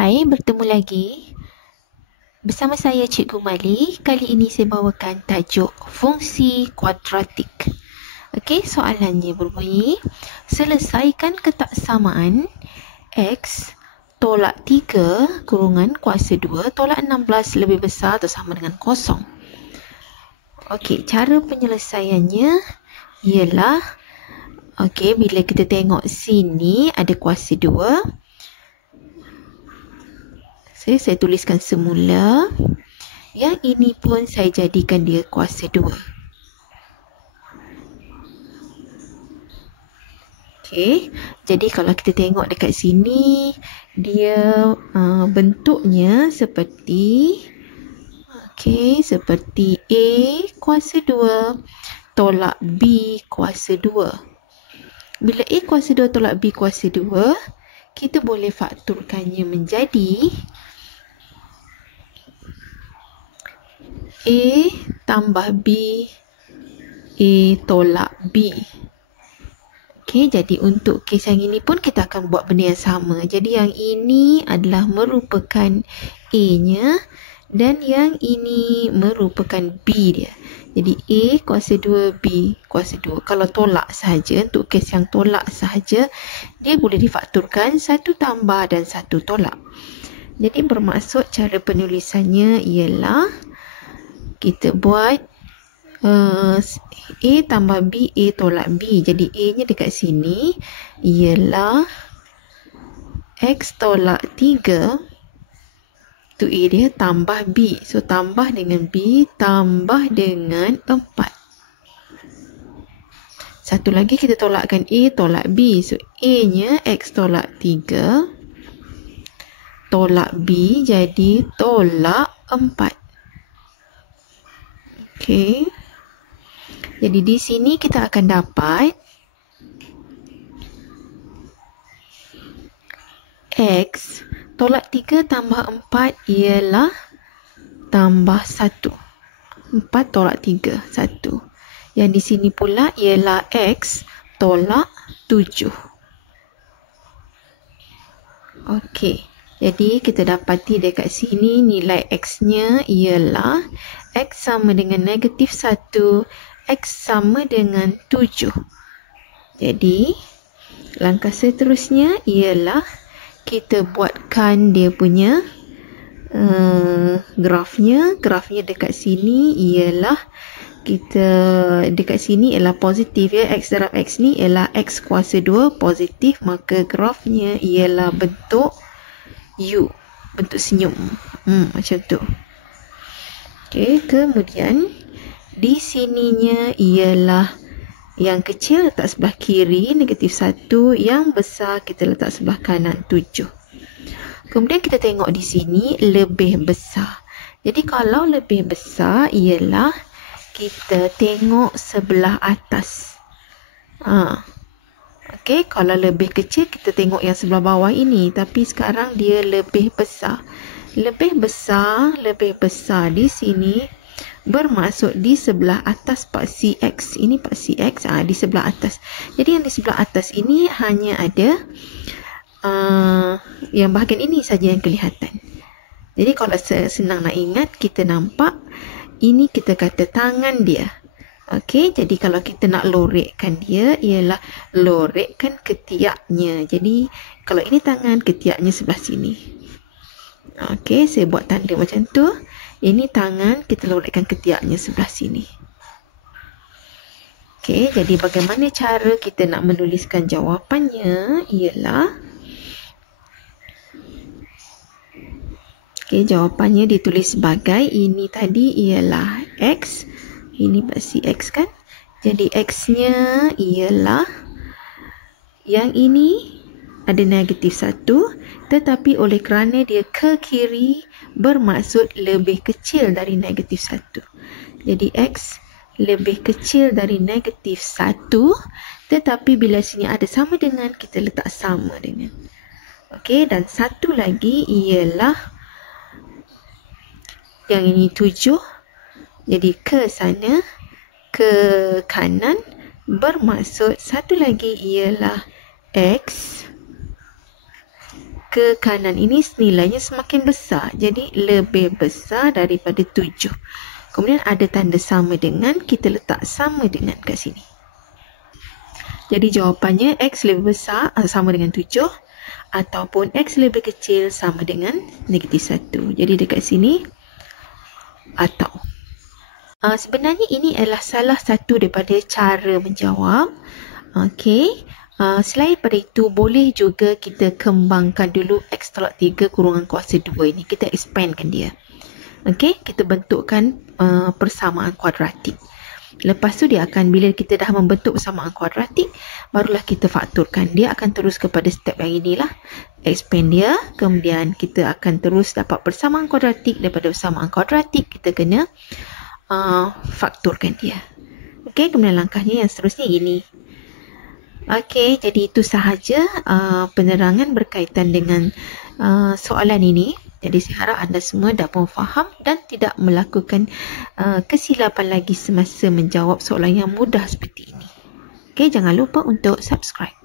Hai, bertemu lagi bersama saya Cikgu Mali. Kali ini saya bawakan tajuk fungsi kuadratik. Okey, soalannya berbunyi, selesaikan ketaksamaan X tolak 3 kurungan kuasa 2 tolak 16 lebih besar atau sama dengan kosong. Okey, cara penyelesaiannya ialah, okey, bila kita tengok sini ada kuasa 2. Saya tuliskan semula. Yang ini pun saya jadikan dia kuasa 2. Okey, jadi kalau kita tengok dekat sini, dia bentuknya seperti seperti A kuasa 2 tolak B kuasa 2. Bila A kuasa 2 tolak B kuasa 2, kita boleh fakturkannya menjadi A tambah B, A tolak B. Okey, jadi untuk kes yang ini pun kita akan buat benda yang sama. Jadi yang ini adalah merupakan A-nya dan yang ini merupakan B dia. Jadi A kuasa 2, B kuasa 2. Kalau tolak sahaja, untuk kes yang tolak sahaja, dia boleh difakturkan 1 tambah dan 1 tolak. Jadi bermaksud cara penulisannya ialah kita buat A tambah B, A tolak B. Jadi A-nya dekat sini ialah X tolak 3. Tu A dia tambah B. So, tambah dengan B tambah dengan 4. Satu lagi kita tolakkan A tolak B. So, A-nya X tolak 3 tolak B jadi tolak 4. Okey. Jadi di sini kita akan dapat X tolak 3 tambah 4 ialah tambah 1. 4 tolak 3, 1. Yang di sini pula ialah X tolak 7. Okey. Jadi kita dapati dekat sini nilai X-nya ialah X sama dengan negatif 1, X sama dengan 7. Jadi langkah seterusnya ialah kita buatkan dia punya grafnya. Grafnya dekat sini ialah dekat sini ialah positif ya. X darab X ni ialah X kuasa 2 positif, maka grafnya ialah bentuk U, bentuk senyum. Macam tu. Okey, kemudian di sininya ialah yang kecil letak sebelah kiri negatif 1, yang besar kita letak sebelah kanan 7. Kemudian kita tengok di sini lebih besar. Jadi kalau lebih besar ialah kita tengok sebelah atas. Okey, kalau lebih kecil kita tengok yang sebelah bawah ini, tapi sekarang dia lebih besar. Lebih besar di sini bermaksud di sebelah atas paksi X. Ini paksi X di sebelah atas. Jadi yang di sebelah atas ini hanya ada yang bahagian ini saja yang kelihatan. Jadi kalau senang nak ingat, kita nampak ini kita kata tangan dia. Okey, jadi kalau kita nak lorekkan dia ialah lorekkan ketiaknya. Jadi kalau ini tangan, ketiaknya sebelah sini. Okey, saya buat tanda macam tu. Ini tangan, kita lorekkan ketiaknya sebelah sini. Okey, jadi bagaimana cara kita nak menuliskan jawapannya ialah, okey, jawapannya ditulis sebagai ini tadi ialah X. Ini paksi X kan. Jadi X-nya ialah yang ini ada negatif 1, tetapi oleh kerana dia ke kiri bermaksud lebih kecil dari negatif 1. Jadi X lebih kecil dari negatif 1, tetapi bila sini ada sama dengan, kita letak sama dengan. Okey, dan satu lagi ialah yang ini 7. Jadi ke sana, ke kanan, bermaksud satu lagi ialah X ke kanan ini nilainya semakin besar. Jadi lebih besar daripada 7. Kemudian ada tanda sama dengan, kita letak sama dengan kat sini. Jadi jawapannya X lebih besar sama dengan 7 ataupun X lebih kecil sama dengan -1. Jadi dekat sini atau. Sebenarnya ini adalah salah satu daripada cara menjawab. Okey. Selain daripada itu, boleh juga kita kembangkan dulu X tolak 3 kurungan kuasa 2 ini. Kita expandkan dia. Okey, kita bentukkan persamaan kuadratik. Lepas tu dia akan, bila kita dah membentuk persamaan kuadratik, barulah kita fakturkan. Dia akan terus kepada step yang inilah. Expand dia, kemudian kita akan terus dapat persamaan kuadratik. Daripada persamaan kuadratik, kita kena fakturkan dia. Okey, kemudian langkahnya yang seterusnya ini. Okey, jadi itu sahaja penerangan berkaitan dengan soalan ini. Jadi saya harap anda semua dapat faham dan tidak melakukan kesilapan lagi semasa menjawab soalan yang mudah seperti ini. Okey, jangan lupa untuk subscribe.